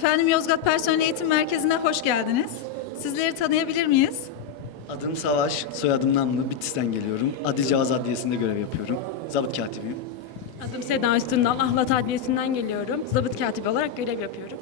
Efendim Yozgat Personel Eğitim Merkezi'ne hoş geldiniz. Sizleri tanıyabilir miyiz? Adım Savaş, soyadım Namlı, Bitlis'ten geliyorum. Adicaz Adliyesi'nde görev yapıyorum. Zabıt katibiyim. Adım Seda Üstündal, Ahlat Adliyesi'nden geliyorum. Zabıt katibi olarak görev yapıyorum.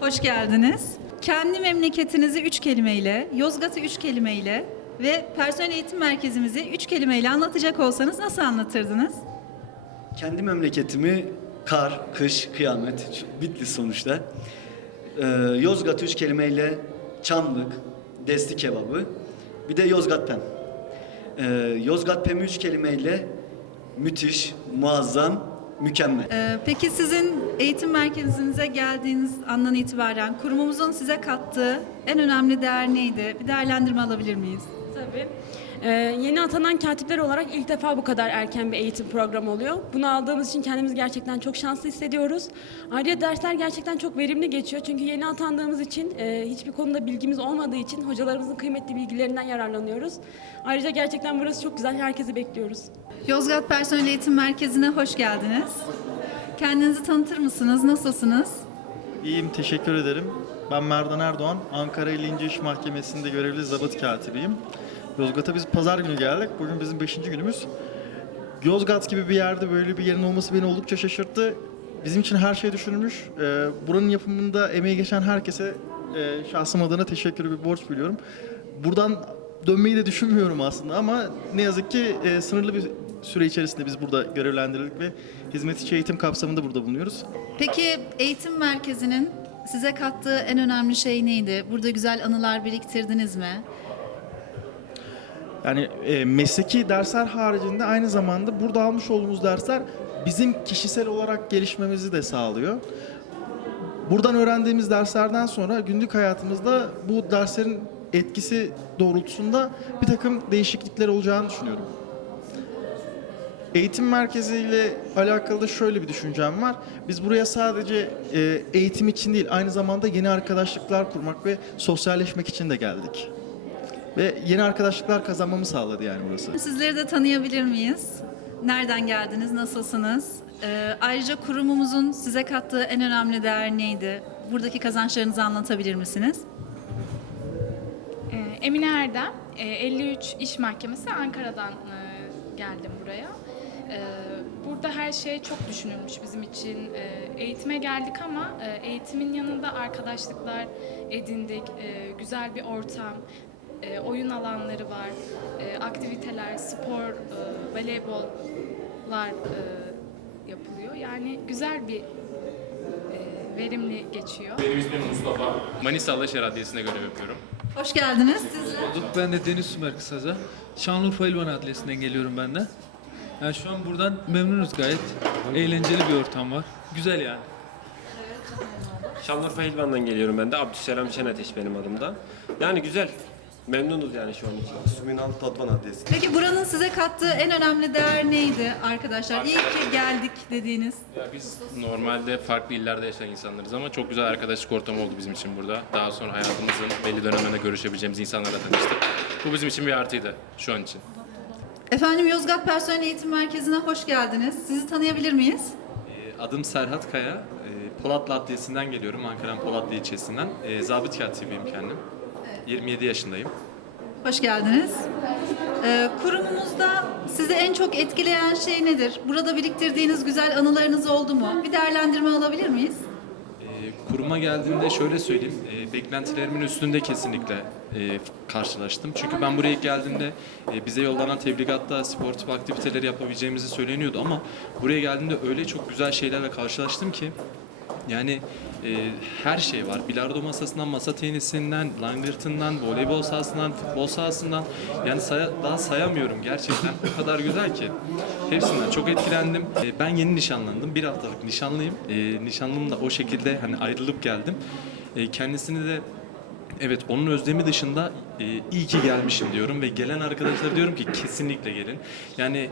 Hoş geldiniz. Kendi memleketinizi üç kelimeyle, Yozgat'ı üç kelimeyle ve personel eğitim merkezimizi üç kelimeyle anlatacak olsanız nasıl anlatırdınız? Kendi memleketimi kar, kış, kıyamet, Bitlis sonuçta. Ee, Yozgat üç kelimeyle çamlık, desti kebabı, bir de Yozgat Pem. Ee, Yozgat Pem'i üç kelimeyle müthiş, muazzam, mükemmel. Ee, peki sizin eğitim merkezinize geldiğiniz andan itibaren kurumumuzun size kattığı en önemli değer neydi? Bir değerlendirme alabilir miyiz? Tabii. Ee, yeni atanan katipler olarak ilk defa bu kadar erken bir eğitim programı oluyor. Bunu aldığımız için kendimizi gerçekten çok şanslı hissediyoruz. Ayrıca dersler gerçekten çok verimli geçiyor. Çünkü yeni atandığımız için e, hiçbir konuda bilgimiz olmadığı için hocalarımızın kıymetli bilgilerinden yararlanıyoruz. Ayrıca gerçekten burası çok güzel. Herkesi bekliyoruz. Yozgat Personel Eğitim Merkezi'ne hoş geldiniz. Kendinizi tanıtır mısınız? Nasılsınız? İyiyim, teşekkür ederim. Ben Merdan Erdoğan, Ankara 50. İş Mahkemesi'nde görevli zabıt katibiyim. Yozgat'a biz pazar günü geldik. Bugün bizim 5. günümüz. Yozgat gibi bir yerde böyle bir yerin olması beni oldukça şaşırttı. Bizim için her şey düşünülmüş. Ee, buranın yapımında emeği geçen herkese e, şahsım adına teşekkür bir borç biliyorum. Buradan dönmeyi de düşünmüyorum aslında ama ne yazık ki e, sınırlı bir süre içerisinde biz burada görevlendirildik ve hizmet içi eğitim kapsamında burada bulunuyoruz. Peki eğitim merkezinin size kattığı en önemli şey neydi? Burada güzel anılar biriktirdiniz mi? Yani e, mesleki dersler haricinde aynı zamanda burada almış olduğumuz dersler bizim kişisel olarak gelişmemizi de sağlıyor. Buradan öğrendiğimiz derslerden sonra günlük hayatımızda bu derslerin etkisi doğrultusunda bir takım değişiklikler olacağını düşünüyorum. Eğitim merkeziyle alakalı da şöyle bir düşüncem var. Biz buraya sadece e, eğitim için değil, aynı zamanda yeni arkadaşlıklar kurmak ve sosyalleşmek için de geldik. Ve yeni arkadaşlıklar kazanmamı sağladı yani burası. Sizleri de tanıyabilir miyiz? Nereden geldiniz? Nasılsınız? Ee, ayrıca kurumumuzun size kattığı en önemli değer neydi? Buradaki kazançlarınızı anlatabilir misiniz? Ee, Emine Erdem, e, 53 İş Mahkemesi Ankara'dan e, geldim buraya. Ee, Burada her şey çok düşünülmüş bizim için. Ee, Eğitime geldik ama e, eğitimin yanında arkadaşlıklar edindik, e, güzel bir ortam, e, oyun alanları var, e, aktiviteler, spor, e, voleybollar e, yapılıyor. Yani güzel bir e, verimli geçiyor. Benim ismim Mustafa. Manisa Alaşehir Adliyesi'nde görev yapıyorum. Hoş geldiniz. Sizler. olduk. Ben de Deniz Sümer kısaca. Şanlıurfa İlvan Adliyesi'nden geliyorum ben de. Yani şu an buradan memnunuz gayet. Eğlenceli bir ortam var. Güzel yani. Şanlıurfa Hilvan'dan geliyorum ben de. Abdüselam Şenateş benim adım da. Yani güzel. Memnunuz yani şu an için. Suminal Tatvan Adliyesi. Peki buranın size kattığı en önemli değer neydi arkadaşlar? İyi ki geldik dediğiniz. Ya biz normalde farklı illerde yaşayan insanlarız ama çok güzel arkadaşlık ortamı oldu bizim için burada. Daha sonra hayatımızın belli dönemlerinde görüşebileceğimiz insanlarla tanıştık. Bu bizim için bir artıydı şu an için. Efendim Yozgat Personel Eğitim Merkezi'ne hoş geldiniz. Sizi tanıyabilir miyiz? Ee, Adım Serhat Kaya. Ee, Polatlı Adliyesi'nden geliyorum. Ankara'nın Polatlı ilçesinden. Ee, Zabıt katibiyim kendim. 27 yaşındayım. Hoş geldiniz. Ee, kurumumuzda sizi en çok etkileyen şey nedir? Burada biriktirdiğiniz güzel anılarınız oldu mu? Bir değerlendirme alabilir miyiz? Ee, Kuruma geldiğimde şöyle söyleyeyim. e, Beklentilerimin üstünde kesinlikle e, karşılaştım. Çünkü ben buraya geldiğimde e, bize yollanan tebligatta sportif aktiviteleri yapabileceğimizi söyleniyordu ama buraya geldiğimde öyle çok güzel şeylerle karşılaştım ki yani e, her şey var. Bilardo masasından, masa tenisinden, langırtından, voleybol sahasından, futbol sahasından. Yani saya- daha sayamıyorum gerçekten. O kadar güzel ki. Hepsinden çok etkilendim. E, ben yeni nişanlandım. Bir haftalık nişanlıyım. E, nişanlım da o şekilde hani ayrılıp geldim. E, kendisini de Evet onun özlemi dışında e, iyi ki gelmişim diyorum ve gelen arkadaşlara diyorum ki kesinlikle gelin. Yani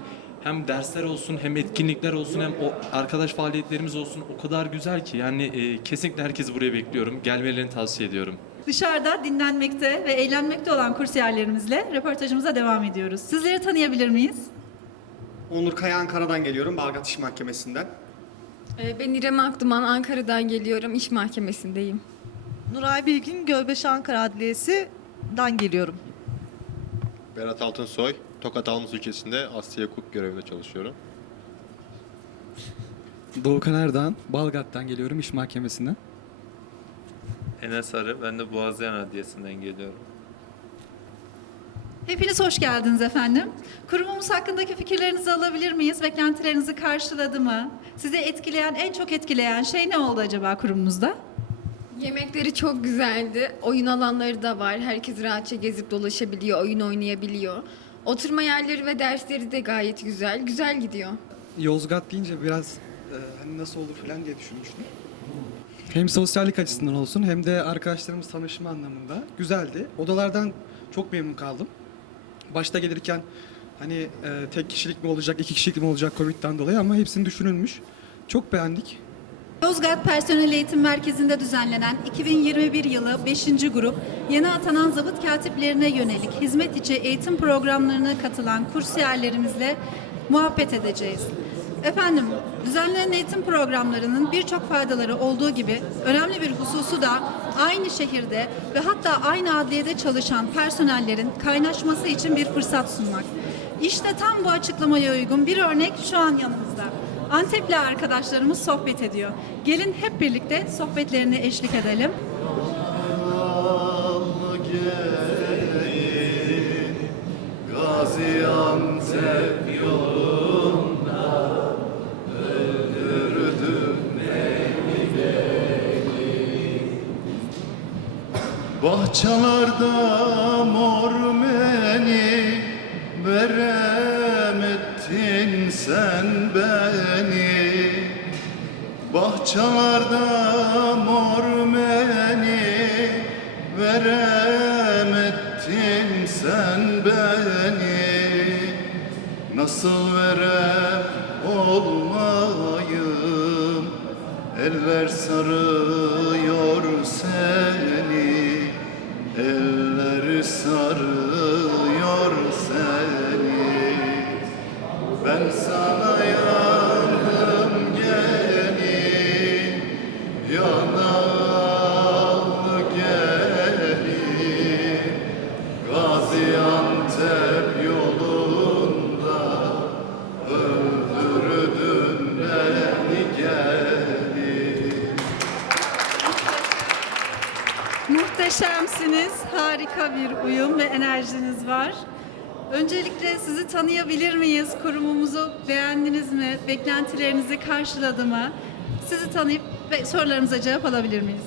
hem dersler olsun hem etkinlikler olsun hem o arkadaş faaliyetlerimiz olsun o kadar güzel ki yani e, kesinlikle herkesi buraya bekliyorum. Gelmelerini tavsiye ediyorum. Dışarıda dinlenmekte ve eğlenmekte olan kursiyerlerimizle röportajımıza devam ediyoruz. Sizleri tanıyabilir miyiz? Onur Kaya Ankara'dan geliyorum. Balgat İş Mahkemesi'nden. Ee, Ben İrem Akduman, Ankara'dan geliyorum. İş mahkemesindeyim. Nuray Bilgin, Gölbaşı Ankara Adliyesi'den geliyorum. Berat Altınsoy, Tokat Almus ilçesinde Asya Hukuk görevinde çalışıyorum. Doğukan Erdoğan, Balgat'tan geliyorum iş mahkemesinden. Enes Arı, ben de Boğaziyen Adliyesi'nden geliyorum. Hepiniz hoş geldiniz efendim. Kurumumuz hakkındaki fikirlerinizi alabilir miyiz? Beklentilerinizi karşıladı mı? Sizi etkileyen, en çok etkileyen şey ne oldu acaba kurumunuzda? Yemekleri çok güzeldi. Oyun alanları da var. Herkes rahatça gezip dolaşabiliyor, oyun oynayabiliyor. Oturma yerleri ve dersleri de gayet güzel. Güzel gidiyor. Yozgat deyince biraz e, hani nasıl olur falan diye düşünmüştüm. Hem sosyallik açısından olsun hem de arkadaşlarımız tanışma anlamında güzeldi. Odalardan çok memnun kaldım. Başta gelirken hani e, tek kişilik mi olacak, iki kişilik mi olacak Covid'den dolayı ama hepsini düşünülmüş. Çok beğendik. Yozgat Personel Eğitim Merkezi'nde düzenlenen 2021 yılı 5. grup yeni atanan zabıt katiplerine yönelik hizmet içi eğitim programlarına katılan kursiyerlerimizle muhabbet edeceğiz. Efendim, düzenlenen eğitim programlarının birçok faydaları olduğu gibi önemli bir hususu da aynı şehirde ve hatta aynı adliyede çalışan personellerin kaynaşması için bir fırsat sunmak. İşte tam bu açıklamaya uygun bir örnek şu an yanımızda. Antepli arkadaşlarımız sohbet ediyor. Gelin hep birlikte sohbetlerine eşlik edelim. Gaziantep yolunda öldürdüm Bahçelerde mor Bahçelerde mor meni veremedin sen beni. Nasıl verem olmayım? Eller sarıyor seni. Eller sarıyor seni. Ben sana yandım Harika bir uyum ve enerjiniz var. Öncelikle sizi tanıyabilir miyiz? Kurumumuzu beğendiniz mi? Beklentilerinizi karşıladı mı? Sizi tanıyıp ve sorularımıza cevap alabilir miyiz?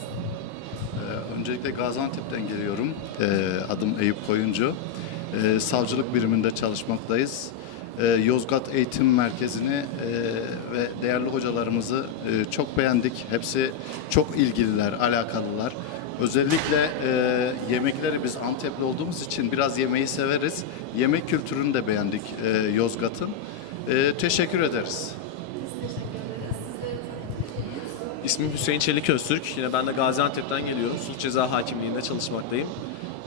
Ee, Öncelikle Gaziantep'ten geliyorum. Ee, Adım Eyüp Koyuncu. Ee, Savcılık biriminde çalışmaktayız. Yozgat Eğitim Merkezi'ni e, ve değerli hocalarımızı e, çok beğendik. Hepsi çok ilgililer, alakalılar. Özellikle e, yemekleri biz Antepli olduğumuz için biraz yemeği severiz. Yemek kültürünü de beğendik e, Yozgat'ın. E, teşekkür ederiz. İsmim Hüseyin Çelik Öztürk. Yine ben de Gaziantep'ten geliyorum. Sulh Ceza Hakimliği'nde çalışmaktayım.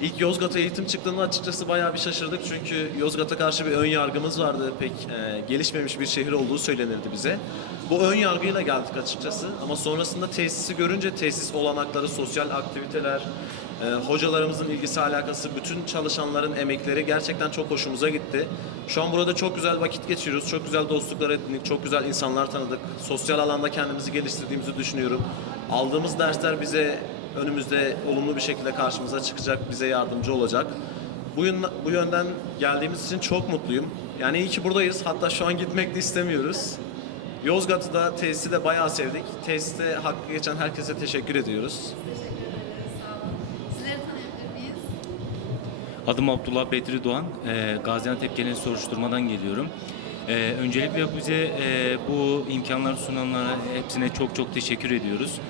İlk Yozgat'a eğitim çıktığında açıkçası bayağı bir şaşırdık. Çünkü Yozgat'a karşı bir ön yargımız vardı. Pek e, gelişmemiş bir şehir olduğu söylenirdi bize. Bu ön yargıyla geldik açıkçası. Ama sonrasında tesisi görünce tesis olanakları, sosyal aktiviteler, e, hocalarımızın ilgisi alakası, bütün çalışanların emekleri gerçekten çok hoşumuza gitti. Şu an burada çok güzel vakit geçiriyoruz. Çok güzel dostluklar edindik, çok güzel insanlar tanıdık. Sosyal alanda kendimizi geliştirdiğimizi düşünüyorum. Aldığımız dersler bize önümüzde olumlu bir şekilde karşımıza çıkacak, bize yardımcı olacak. Bu, yön- bu yönden geldiğimiz için çok mutluyum. Yani iyi ki buradayız. Hatta şu an gitmek de istemiyoruz. Yozgat'ı da tesisi de bayağı sevdik. Tesiste hakkı geçen herkese teşekkür ediyoruz. Adım Abdullah Bedri Doğan. Ee, Gaziantep Genel Soruşturmadan geliyorum. Ee, öncelikle bize e, bu imkanları sunanlara hepsine çok çok teşekkür ediyoruz.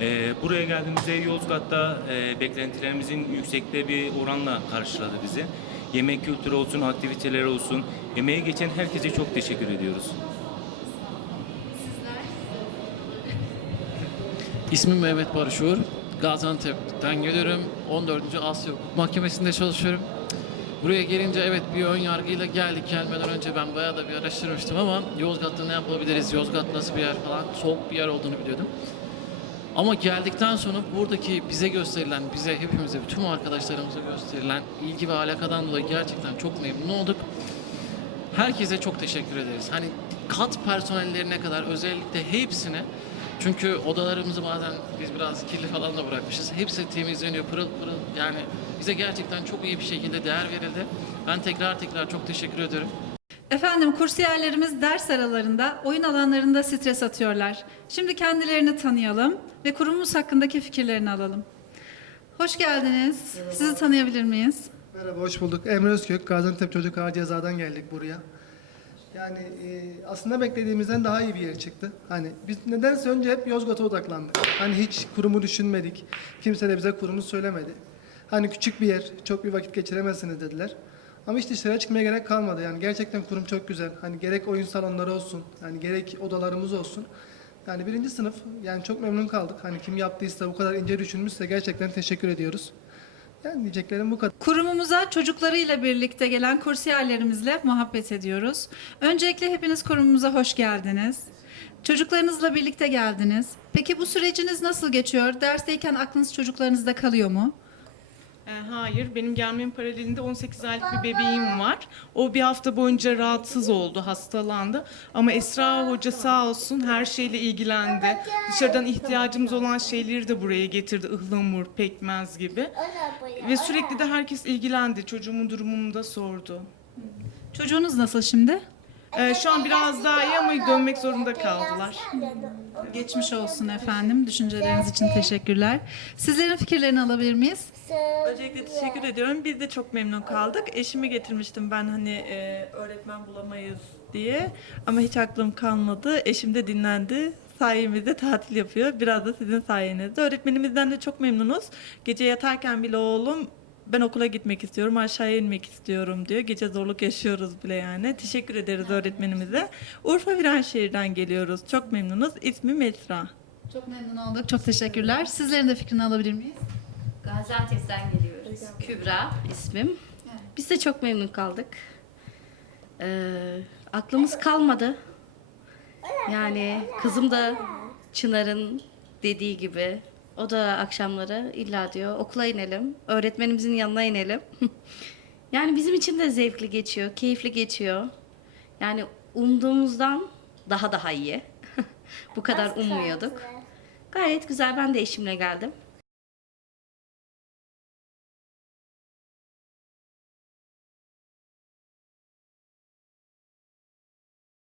Ee, buraya geldiğimizde Yozgat'ta e, beklentilerimizin yüksekte bir oranla karşıladı bizi. Yemek kültürü olsun, aktiviteler olsun, emeği geçen herkese çok teşekkür ediyoruz. İsmim Mehmet Barış Uğur. Gaziantep'ten geliyorum. 14. Asya Mahkemesi'nde çalışıyorum. Buraya gelince evet bir ön yargıyla geldik. Gelmeden önce ben bayağı da bir araştırmıştım ama Yozgat'ta ne yapabiliriz, Yozgat nasıl bir yer falan soğuk bir yer olduğunu biliyordum. Ama geldikten sonra buradaki bize gösterilen, bize hepimize, bütün arkadaşlarımıza gösterilen ilgi ve alakadan dolayı gerçekten çok memnun olduk. Herkese çok teşekkür ederiz. Hani kat personellerine kadar özellikle hepsine çünkü odalarımızı bazen biz biraz kirli falan da bırakmışız. Hepsi temizleniyor pırıl pırıl. Yani bize gerçekten çok iyi bir şekilde değer verildi. Ben tekrar tekrar çok teşekkür ederim. Efendim kursiyerlerimiz ders aralarında, oyun alanlarında stres atıyorlar. Şimdi kendilerini tanıyalım ve kurumumuz hakkındaki fikirlerini alalım. Hoş geldiniz. Sizi tanıyabilir miyiz? Merhaba, hoş bulduk. Emre Özkök, Gaziantep Çocuk Ağır Ceza'dan geldik buraya. Yani e, aslında beklediğimizden daha iyi bir yer çıktı. Hani biz nedense önce hep Yozgat'a odaklandık. Hani hiç kurumu düşünmedik. Kimse de bize kurumu söylemedi. Hani küçük bir yer, çok bir vakit geçiremezsiniz dediler. Ama hiç dışarıya çıkmaya gerek kalmadı. Yani gerçekten kurum çok güzel. Hani gerek oyun salonları olsun, yani gerek odalarımız olsun. Yani birinci sınıf, yani çok memnun kaldık. Hani kim yaptıysa, bu kadar ince düşünmüşse gerçekten teşekkür ediyoruz. Yani diyeceklerim bu kadar. Kurumumuza çocuklarıyla birlikte gelen kursiyerlerimizle muhabbet ediyoruz. Öncelikle hepiniz kurumumuza hoş geldiniz. Çocuklarınızla birlikte geldiniz. Peki bu süreciniz nasıl geçiyor? Dersteyken aklınız çocuklarınızda kalıyor mu? E, Hayır, benim gelmemin paralelinde 18 aylık bir bebeğim var. O bir hafta boyunca rahatsız oldu, hastalandı. Ama Esra Hoca sağ olsun her şeyle ilgilendi. Dışarıdan ihtiyacımız olan şeyleri de buraya getirdi. Ihlamur, pekmez gibi. Ve sürekli de herkes ilgilendi. Çocuğumun durumunu da sordu. Çocuğunuz nasıl şimdi? E, Şu an biraz daha iyi ama dönmek zorunda kaldılar. Geçmiş olsun efendim. Düşünceleriniz için teşekkürler. Sizlerin fikirlerini alabilir miyiz? Öncelikle teşekkür ediyorum. Biz de çok memnun kaldık. Eşimi getirmiştim ben hani e, öğretmen bulamayız diye. Ama hiç aklım kalmadı. Eşim de dinlendi. Sayemizde tatil yapıyor. Biraz da sizin sayenizde. Öğretmenimizden de çok memnunuz. Gece yatarken bile oğlum ben okula gitmek istiyorum, aşağıya inmek istiyorum diyor. Gece zorluk yaşıyoruz bile yani. Teşekkür ederiz öğretmenimize. Urfa Viranşehir'den geliyoruz. Çok memnunuz. İsmim Esra. Çok memnun olduk. Çok teşekkürler. Sizlerin de fikrini alabilir miyiz? Gaziantep'ten geliyoruz. Kübra ismim. Biz de çok memnun kaldık. Ee, aklımız kalmadı. Yani kızım da Çınar'ın dediği gibi o da akşamları illa diyor okula inelim, öğretmenimizin yanına inelim. yani bizim için de zevkli geçiyor, keyifli geçiyor. Yani umduğumuzdan daha daha iyi. Bu kadar ummuyorduk. Gayet güzel. Ben de eşimle geldim.